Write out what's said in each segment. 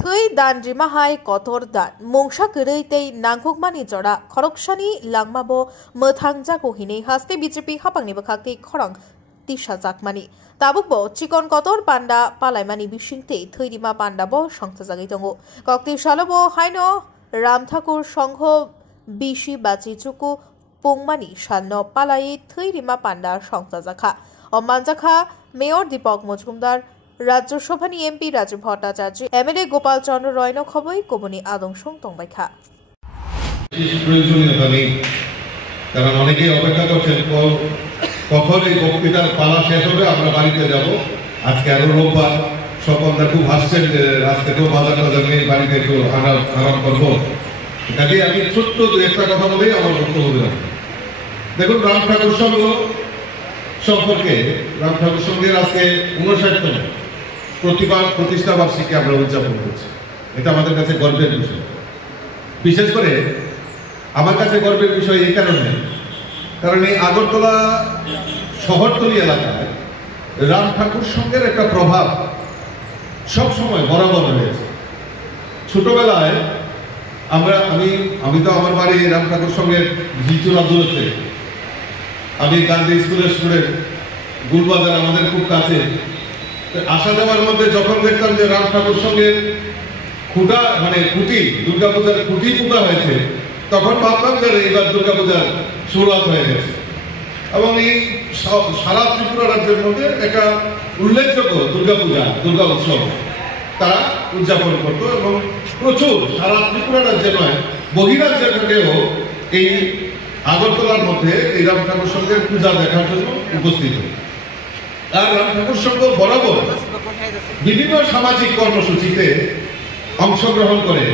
थै दान रिमाहाय कथर दान मंगसा गरैतै नांगुकमानि जरा खरकसानि लांमाबो मोथां जागहिनै हास्ते बिजेपि हापांनि बखाखै खरं तिसा जाकमानि ताबुकबो चिकन कतर पान्डा पालायमानि बिसिंते थैरिमा पान्डाबो संस्था जागै दङ कक्ति सालबो हायनो राम ठाकुर संघ बिसि बाचि चुकु पुंमानि सालनो पालायै थैरिमा पान्डा संस्था जाखा अमानजाखा मेयर दीपक मजुमदार राज्यसभानि एमपी राजू भट्टाचार्य एमएलए गोपाल चंद्र रयनो खबै कबुनी आदंसं तंबायखा প্রয়োজনীয়তা নেই কারণ অনেকেই অপেক্ষা করছেন কখন এই বক্তৃতার পালা শেষ হবে আমরা বাড়িতে যাব আজকে আরো রোববার সকলরা খুব হাসছেন যে আজকেও বাজার টাজার নিয়ে বাড়িতে একটু আরাম করবো কাজে আমি ছোট্ট দু একটা কথা বলেই আমার বক্তব্য দিলাম। দেখুন রাম ঠাকুর সংঘ সম্পর্কে রাম ঠাকুর সংঘের আজকে 59তম প্রতিষ্ঠা বার্ষিকী আমরা উদযাপন করছি। এটা আমাদের কাছে গর্বের বিষয়। বিশেষ করে আমার কাছে গর্বের বিষয় এই কারণে কারণ এই আগরতলা শহরতলি এলাকায় রাম ঠাকুর সংঘের একটা প্রভাব সবসময় বরাবর রয়েছে। ছোটবেলায় আমি তো আমার বাড়ি রাম ঠাকুর সংঘের জিচুরা দূরত্বে, আমি গান্ধী স্কুলের স্টুডেন্ট, গুলবাজার আমাদের খুব কাছে। আসা যাওয়ার মধ্যে যখন দেখতাম যে রাম ঠাকুর সংঘের খুঁটা মানে খুঁটি দুর্গাপূজার খুঁটি পুঁতা হয়েছে তখন ভাবলাম যে এইবার দুর্গাপূজার শুরুয়াত হয়ে গেছে এবং এই সারা ত্রিপুরা রাজ্যের মধ্যে একটা উল্লেখযোগ্য দুর্গা উৎসব তারা উদযাপন করতো এবং প্রচুর সারা ত্রিপুরা রাজ্যে নয় বহিরাজ্য থেকেও এই আগরতলার মধ্যে এই রাম ঠাকুর সংঘের পূজা দেখার জন্য উপস্থিত হতো। আর রাম ঠাকুর সংঘ বরাবর বিভিন্ন সামাজিক কর্মসূচিতে অংশগ্রহণ করে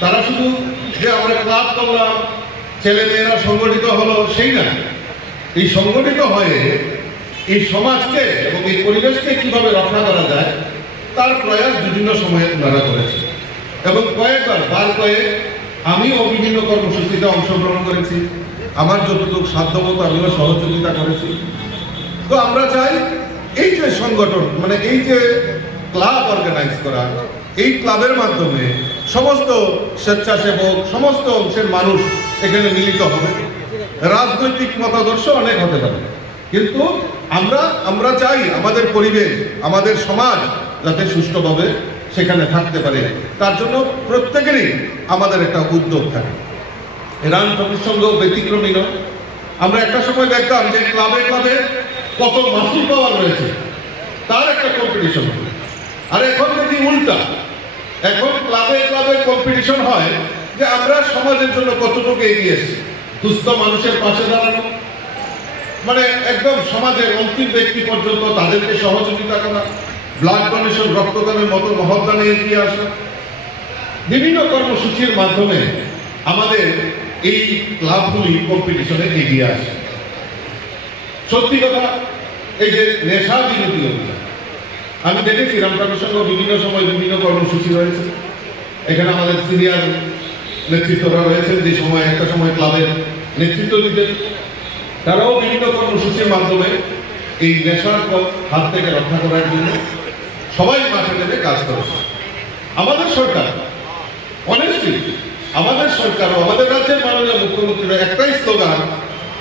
তারা শুধু যে আমরা ক্লাব করলাম ছেলে মেয়েরা সংগঠিত হলো সেই না, এই সংগঠিত হয়ে এই সমাজকে এবং এই পরিবেশকে কিভাবে রক্ষা করা যায় তার প্রয়াস বিভিন্ন সময়ে ওনারা করেছে এবং বার কয়েক আমিও বিভিন্ন কর্মসূচিতে অংশগ্রহণ করেছি। আমার যতটুকু সাধ্যমতো আমিও সহযোগিতা করেছি। তো আমরা চাই এই যে সংগঠন মানে এই যে ক্লাব অর্গানাইজ করা, এই ক্লাবের মাধ্যমে সমস্ত স্বেচ্ছাসেবক সমস্ত অংশের মানুষ এখানে মিলিত হবে। রাজনৈতিক মতাদর্শ অনেক হতে পারে কিন্তু আমরা চাই আমাদের পরিবেশ আমাদের সমাজ যাতে সুষ্ঠুভাবে সেখানে থাকতে পারে, তার জন্য প্রত্যেকেরই আমাদের একটা উদ্যোগ থাকে। রাম ঠাকুর সংঘ ব্যতিক্রমী নয়। আমরা একটা সময় দেখতাম যে ক্লাবে কত মাসুল পাওয়ার রয়েছে তার একটা কম্পিটিশন হয়, আর এখন যদি উল্টা, এখন ক্লাবে কম্পিটিশন হয় যে আমরা সমাজের জন্য কতটুকু এগিয়ে এসেছি, দুস্থ মানুষের পাশে দাঁড়ানো, মানে একদম সমাজের অন্তিম ব্যক্তি পর্যন্ত তাদেরকে সহযোগিতা করা, ব্লাড ডোনেশন রক্তদানের মতো মহৎদানে এগিয়ে আসা, বিভিন্ন কর্মসূচির মাধ্যমে আমাদের এই ক্লাবগুলি কম্পিটিশনে এগিয়ে আসে। সত্যি কথা, এই যে নেশা বিরোধী অভিযান আমি দেখেছি রাম ঠাকুর সংঘ বিভিন্ন সময় বিভিন্ন কর্মসূচি রয়েছে। এখানে আমাদের সিনিয়র নেতৃত্বরা রয়েছে যে সময় একটা সময় ক্লাবের নেতৃত্ব দিতেন, তারাও বিভিন্ন কর্মসূচির মাধ্যমে এই নেশার হাত থেকে রক্ষা করার জন্য সবাই মাঠে নেমে কাজ করেছে। আমাদের সরকার অনেস্টলি আমাদের সরকার ও আমাদের রাজ্যের মাননীয় মুখ্যমন্ত্রীর একটাই স্লোগান,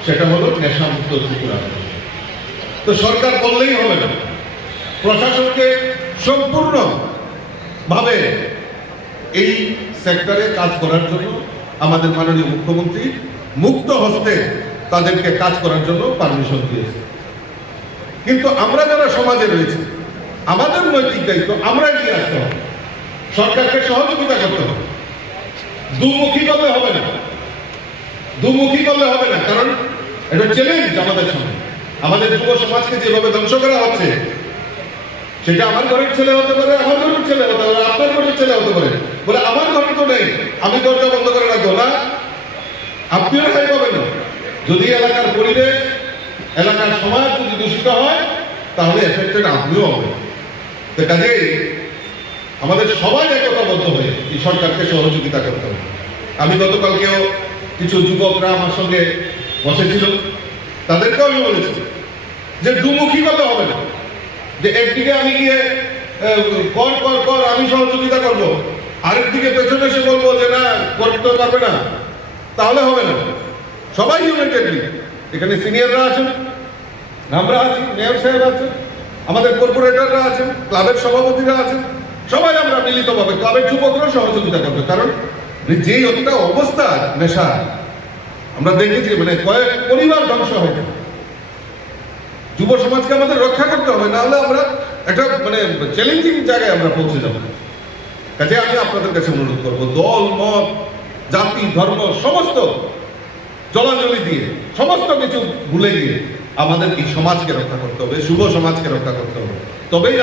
সেটা হলো নেশামুক্ত ত্রিপুরা। তো সরকার বললেই হবে না, প্রশাসনকে সম্পূর্ণ ভাবে এই সেক্টরে কাজ করার জন্য আমাদের মাননীয় মুখ্যমন্ত্রী মুক্ত হস্তে তাদেরকে কাজ করার জন্য পারমিশন দিয়েছে। কিন্তু আমরা যারা সমাজে রয়েছে আমাদের নৈতিক দায়িত্ব আমরা এগিয়ে আসতে হবে, সরকারকে সহযোগিতা করতে হবে। দুমুখী করলে হবে না, কারণ এটা চ্যালেঞ্জ আমাদের সামনে। আমাদের যুব সমাজকে যেভাবে ধ্বংস করা হচ্ছে সেটা আমার ঘরের ছেলে হতে পারে, আমার ঘরের ছেলে হতে পারে, আপনার ঘরের ছেলে হতে পারে। বলে আমার ঘরে তো নেই, আমি দরজা বন্ধ করে রাখবো না, আপনিও রেহাই পাবেন না। যদি এলাকার পরিবেশ এলাকার সমাজ যদি দূষিত হয় তাহলে এফেক্টেড আপনিও হবেন। তো কাজেই আমাদের সবাই একতাবদ্ধ হয়ে এই সরকারকে সহযোগিতা করতে হবে। আমি গতকালকেও কিছু যুবকরা আমার সঙ্গে বসেছিল, তাদেরকেও আমি বলেছি যে দুমুখী কথা হবে না, যে একদিকে আমি গিয়ে কর কর কর আমি সহযোগিতা করব, আরেকদিকে পেছনে এসে বলবো যে না করতে পারবে না, তাহলে হবে না। সবাই ইউনাইটেডলি, এখানে সিনিয়ররা আছেন, আমরা আছি, মেয়র সাহেব আছেন, আমাদের কর্পোরেটররা আছেন, ক্লাবের সভাপতিরা আছেন, সবাই আমরা মিলিতভাবে, ক্লাবের যুবকরা সহযোগিতা করবে। কারণ যে একটা অবস্থা নেশা আমরা দেখেছি, মানে কয়েক পরিবার ধ্বংস হয়ে গেল। যুব সমাজকে আমাদের রক্ষা করতে হবে, না হলে আমরা একটা মানে চ্যালেঞ্জিং জায়গায় আমরা পৌঁছে যাব। কাজে আমি আপনাদের কাছে অনুরোধ করবো, দল মত জাতি ধর্ম সমস্ত জলাঞ্জলি দিয়ে, সমস্ত কিছু ভুলে গিয়ে আমাদের এই সমাজকে রক্ষা করতে হবে, শুভ সমাজকে রক্ষা করতে হবে। তবেই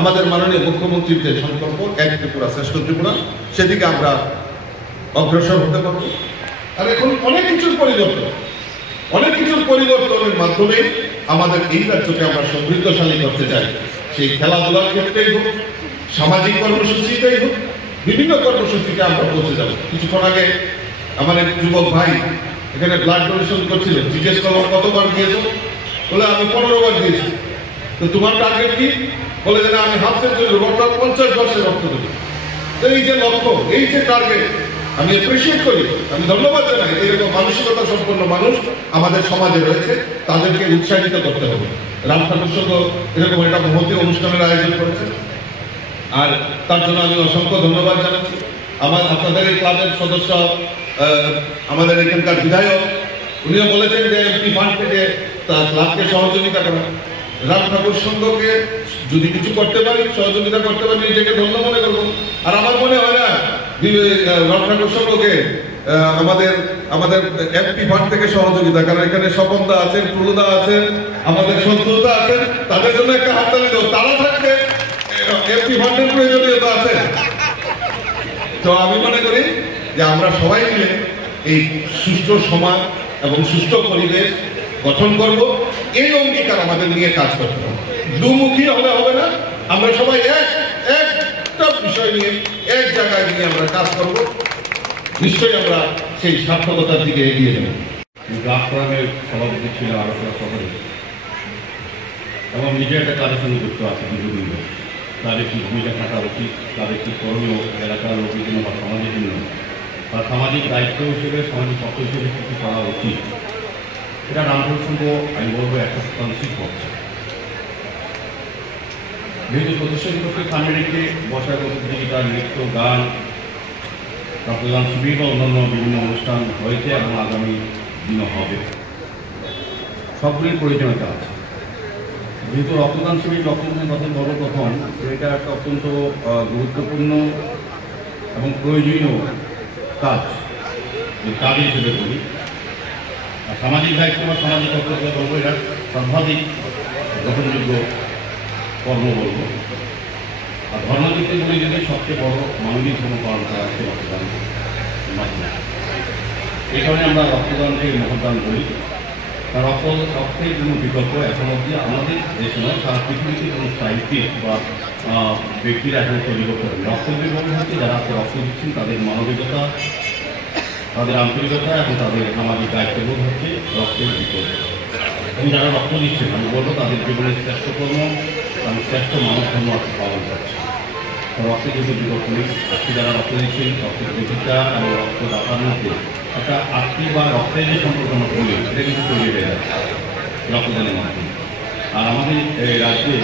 আমাদের মাননীয় মুখ্যমন্ত্রীর যে সংকল্প এক ত্রিপুরা শ্রেষ্ঠ ত্রিপুরা, সেদিকে আমরা অগ্রসর হতে পারবো। আর এখন অনেক কিছুর পরিবর্তনের মাধ্যমে আমাদের এই রাজ্যকে আমরা সমৃদ্ধশালী করতে চাই। সেই খেলাধুলার ক্ষেত্রেই হোক, সামাজিক কর্মসূচিতেই হোক, বিভিন্ন কর্মসূচিতে আমরা পৌঁছে যাব। কিছুক্ষণ আগে আমার এক যুবক ভাই এখানে ব্লাড ডোনেশন করছিল, জিজ্ঞেস করলাম কতবার দিয়েছো, বলে আমি 15 বার দিয়েছি। তো তোমার টার্গেট কি? বলে যে না আমি হাফ সেঞ্চুরি, অর্থাৎ 50 বর্ষে রক্ত দেবো। তো এই যে লক্ষ্য, এই যে টার্গেট, আমি অ্যাপ্রিসিয়েট করি, আমি ধন্যবাদ জানাই। এরকম মানসিকতা সম্পন্ন মানুষ আমাদের সমাজে রয়েছে, তাদেরকে উৎসাহিত করতে হবে। রাম ঠাকুর সংঘ এরকম একটা মহতী অনুষ্ঠানের আয়োজন করেছে, আর তার জন্য আমি অসংখ্য ধন্যবাদ জানাচ্ছি। আপনাদের এই ক্লাবের সদস্য, আমাদের এখানকার বিধায়ক, উনিও বলেছেন যে এমপি ফান্ড থেকে ক্লাবকে সহযোগিতা করা। রাম ঠাকুর সংঘকে যদি কিছু করতে পারি, সহযোগিতা করতে পারি, নিজেকে ধন্য মনে করবো। আর আমার মনে হয় না রাম ঠাকুর সংঘকে আমাদের এমপি ফান্ড থেকে সহযোগিতা, কারণ এখানে স্বপনদা আছেন, টুলুদা আছেন, আমাদের সন্তোষদা আছেন, তাদের জন্য একটা হাততালি দাও। তারা থাকতে এমপি ফান্ডের প্রয়োজনীয়তা আছে। তো আমি মনে করি যে আমরা সবাই মিলে এই সুষ্ঠু সমাজ এবং সুষ্ঠু পরিবেশ গঠন করব, এই অঙ্গীকার আমাদের নিয়ে কাজ করতে হবে। দুমুখী হলে হবে না, আমরা সবাই একটা বিষয় নিয়ে এক জায়গায় নিয়ে আমরা কাজ করব, নিশ্চয়ই আমরা সেই সার্থকতার দিকে এগিয়ে যাব। ক্লাব ফোরামের সভাপতি ছিল আলোচনা শহরে, এবং নিজে একটা কাজের সঙ্গে যুক্ত আছে দীর্ঘদিন। তাদের কি ভূমিকা থাকা উচিত, তাদের কি করণীয় এলাকার লোকের জন্য বা সমাজের জন্য, বা সামাজিক দায়িত্ব হিসেবে, সামাজিক পক্ষ হিসেবে কিছু করা উচিত, এটা রামপুর সংঘ আমি বলবো 100% করছে। যেহেতু প্রতিষ্ঠানকে সামনে রেখে বসার প্রতিযোগিতা, নৃত্য, গান, রক্তদান শিবির বা অন্যান্য বিভিন্ন অনুষ্ঠান হয়েছে এবং আগামী দিনও হবে, সবগুলির প্রয়োজনীয়তা আছে। যেহেতু রক্তদান শিবির রক্তদানের কথা বড় প্রথম, এটা একটা অত্যন্ত গুরুত্বপূর্ণ এবং প্রয়োজনীয় কাজ, যে কাজ হিসেবে বলি। আর সামাজিক দায়িত্ব বা সামাজিক কর্তব্য বলবো, এটা সর্বাধিক গ্রহণযোগ্য কর্ম বলবো। আর ধর্মদিকে বলি যদি সবচেয়ে বড় মানবিক ধর্ম পালন করা হচ্ছে রক্তদান মাধ্যমে। এই কারণে আমরা রক্তদানকে মহদান করি। রক্তের কোনো বিকল্প এখন অবধি আমাদের দেশে নয়, সারা পৃথিবীতে কোনো সাহিত্যিক বা ব্যক্তিরা এখনো তৈরি করতে পারে। রক্তের বিকল্প হচ্ছে যারা রক্ত দিচ্ছেন তাদের মানবিকতা, তাদের আন্তরিকতা এবং তাদের সামাজিক দায়িত্ববোধ হচ্ছে রক্তের বিকল্প। এবং যারা রক্ত দিচ্ছেন আমি বলবো তাদের জীবনের শ্রেষ্ঠ কর্ম এবং শ্রেষ্ঠ মানব ধর্ম পালন করছে। রক্তের যদি বিকল্প নেই, আজকে যারা রক্ত দিচ্ছেন, রক্তের প্রতিটা এবং রক্তদাতার মধ্যে একটা আত্মীয় বা রক্তের যে সম্পর্ক আমরা বলি, এটা কিন্তু তৈরি হয়ে যাচ্ছে রক্তদানের মাধ্যমে। আর আমাদের রাজ্যে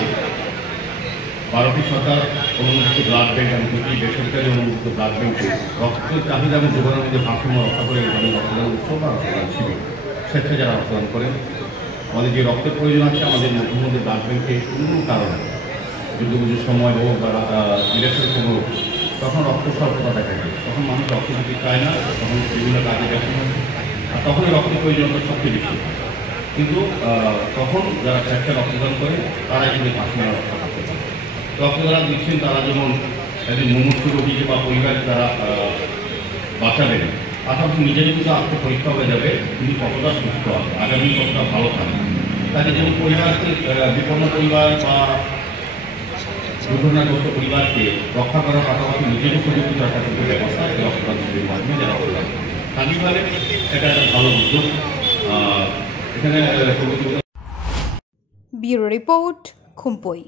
12টি সরকার অনুমোদিত ব্লাড ব্যাংক এবং 2টি বেসরকারি অনুমোদিত ব্লাড ব্যাংকে রক্তের চাহিদা এবং যোগানের মধ্যে ভারসাম্য রক্ষা করে আমাদের রক্তদান উৎসব বা রক্তদান শিবির স্বেচ্ছায় যারা রক্তদান করেন। আমাদের যে রক্তের প্রয়োজন আছে আমাদের মধ্যে ব্লাড ব্যাংকে কোনো কারণে যুদ্ধপুজোর সময় হোক বা ইলেকশন কোনো হোক, তখন রক্ত স্বল্পতা দেখা যায়, তখন মানুষ রক্ত দিতে চায় না, তখন বিভিন্ন কাজে ব্যস্ত হয়, আর তখনই রক্তের প্রয়োজনটা সবচেয়ে বেশি। কিন্তু তখন যারা স্বেচ্ছায় রক্তদান করে তারাই কিন্তু ভারসাম্য রক্ষা করতে পারে। রক্তদান দিচ্ছেন তারা যেমন একজন মুমূর্ষু রোগীকে বা পরিবার তারা বাঁচাবেন, পাশাপাশি নিজের কিন্তু আত্ম পরীক্ষা হয়ে যাবে তিনি কতটা সুস্থ হবে, আগামী কতটা ভালো থাকবে। তাকে যেমন পরিবারকে বিপন্ন পরিবার বা দুর্ঘটনাগ্রস্ত পরিবারকে রক্ষা করার পাশাপাশি নিজেরও সুরক্ষিত রাখার কিন্তু ব্যবস্থা রক্তদান শিবিরের মাধ্যমে যারা রক্তদান করে। স্থানীয়ভাবে এটা একটা ভালো উদ্যোগ। এখানে ব্যুরো রিপোর্ট, খুম্পই।